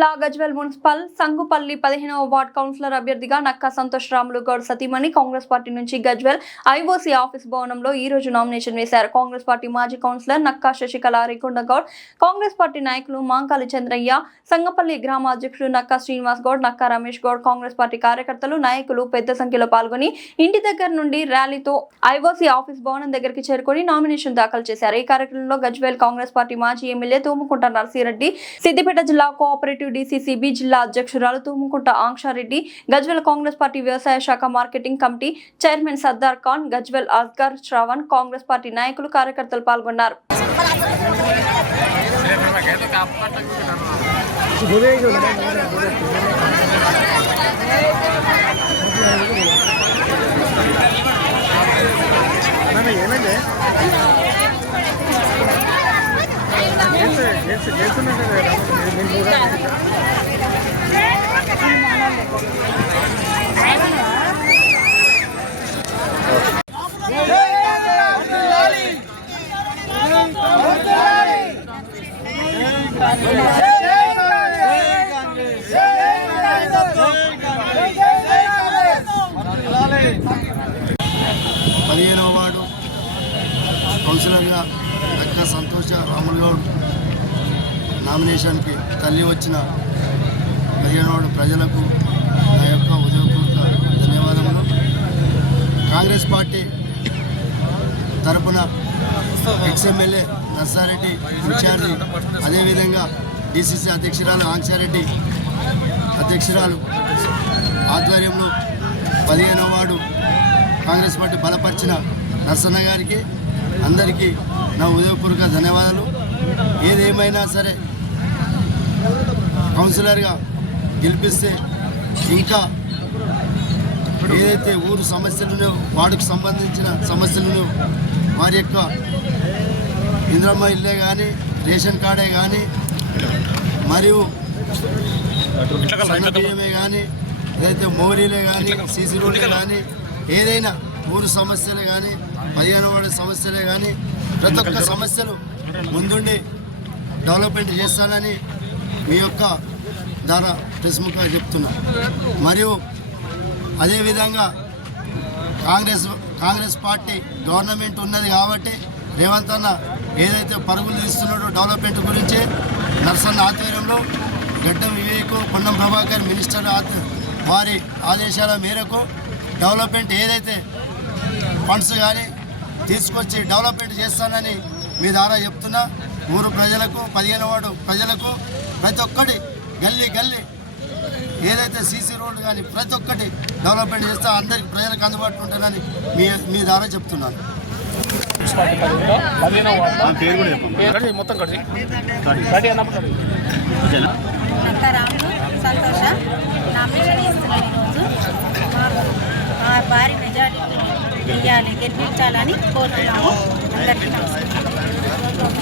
జిల్లా గజ్వేల్ మున్సిపల్ సంగుపల్లి 15వ ward councillor అభ్యర్థిగా నక్కా సంతోష్ రాములు గౌడ్ సతీమణి కాంగ్రెస్ పార్టీ నుంచి గజ్వేల్ ఐఓసీ ఆఫీస్ భవనంలో ఈ రోజు నామినేషన్ వేశారు. కాంగ్రెస్ పార్టీ మాజీ కౌన్సిలర్ నక్కా శశికళ రికొండ గౌడ్, కాంగ్రెస్ పార్టీ నాయకులు మాంకాలి చంద్రయ్య, సంగపల్లి గ్రామ అధ్యక్షుడు నక్కా శ్రీనివాస్ గౌడ్, నక్కా రమేష్ గౌడ్, కాంగ్రెస్ పార్టీ కార్యకర్తలు నాయకులు పెద్ద సంఖ్యలో పాల్గొని ఇంటి దగ్గర నుండి ర్యాలీతో ఐఓసీ ఆఫీస్ భవనం దగ్గరికి చేరుకొని నామినేషన్ దాఖలు చేశారు. ఈ కార్యక్రమంలో గజ్వేల్ కాంగ్రెస్ పార్టీ మాజీ ఎమ్మెల్యే తూముకుంట నర్సిరెడ్డి, సిద్దిపేట జిల్లా కోఆపరేటివ్ డీసీసీబీ జిల్లా అధ్యక్షురాలు తూముకుంట ఆంక్షారెడ్డి, గజ్వేల్ కాంగ్రెస్ పార్టీ వ్యవసాయ శాఖ marketing committee chairman Sardar Khan, Gajwel Asgar Shravan, Congress party నాయకులు కార్యకర్తలు పాల్గొన్నారు. పదిహేనవ వార్డు కౌన్సిలర్గా నక్కా సంతోష్ రాములు గౌడ్ నామినేషన్కి తల్లి వచ్చిన 15వ వార్డు ప్రజలకు నా యొక్క ఉదయపూర్వక ధన్యవాదములు. కాంగ్రెస్ పార్టీ తరపున ఎక్స్ఎమ్మెల్యే నర్సారెడ్డి ఇన్ఛార్జి, అదేవిధంగా డిసిసి అధ్యక్షురాలు ఆంక్షారెడ్డి అధ్యక్షురాలు ఆధ్వర్యంలో 15వ వార్డు కాంగ్రెస్ పార్టీ బలపరిచిన నర్సన్న గారికి అందరికీ నా ఉదయపూర్వక ధన్యవాదాలు. ఏదేమైనా సరే కౌన్సిలర్గా గెలిపిస్తే ఇంకా ఏదైతే ఊరు సమస్యలునో వార్డుకు సంబంధించిన సమస్యలను వారి యొక్క ఇంద్రమ్మ ఇల్లే కానీ, రేషన్ కార్డే కానీ, మరియు సన్నబియ్యమే కానీ, ఏదైతే మోరీలే కానీ, సీసీ రోడ్లే కానీ, ఏదైనా ఊరు సమస్యలే కానీ, 15వ వార్డు సమస్యలే కానీ, ప్రతి ఒక్క సమస్యలు ముందుండి డెవలప్మెంట్ చేస్తానని మీ యొక్క ద్వారా ప్రెస్ముఖంగా చెప్తున్నా. మరియు అదేవిధంగా కాంగ్రెస్ పార్టీ గవర్నమెంట్ ఉన్నది కాబట్టి రేవంత్ అన్న ఏదైతే పరుగులు తీస్తున్నాడో డెవలప్మెంట్ గురించి నర్సన్న ఆధ్వర్యంలో గడ్డం వివేక్, పొన్నం ప్రభాకర్ మినిస్టర్ వారి ఆదేశాల మేరకు డెవలప్మెంట్ ఏదైతే ఫండ్స్ కానీ తీసుకొచ్చి డెవలప్మెంట్ చేస్తానని మీ ద్వారా చెప్తున్నా. ఊరు ప్రజలకు, 15వ వార్డు ప్రజలకు ప్రతి ఒక్కటి గల్లీ గల్లీ ఏదైతే సీసీ రోడ్డు కానీ ప్రతి ఒక్కటి డెవలప్మెంట్ చేస్తే అందరికి ప్రజలకు అందుబాటులో ఉంటానని మీ ద్వారా చెప్తున్నాను. సంతోష నామినేషన్ ఇస్తున్నాను. ఈరోజు మా భారీ మెజారిటీ ఇవ్వాలి, గెలిపించాలని కోరుతున్నాము. అందరికీ నమస్కారం.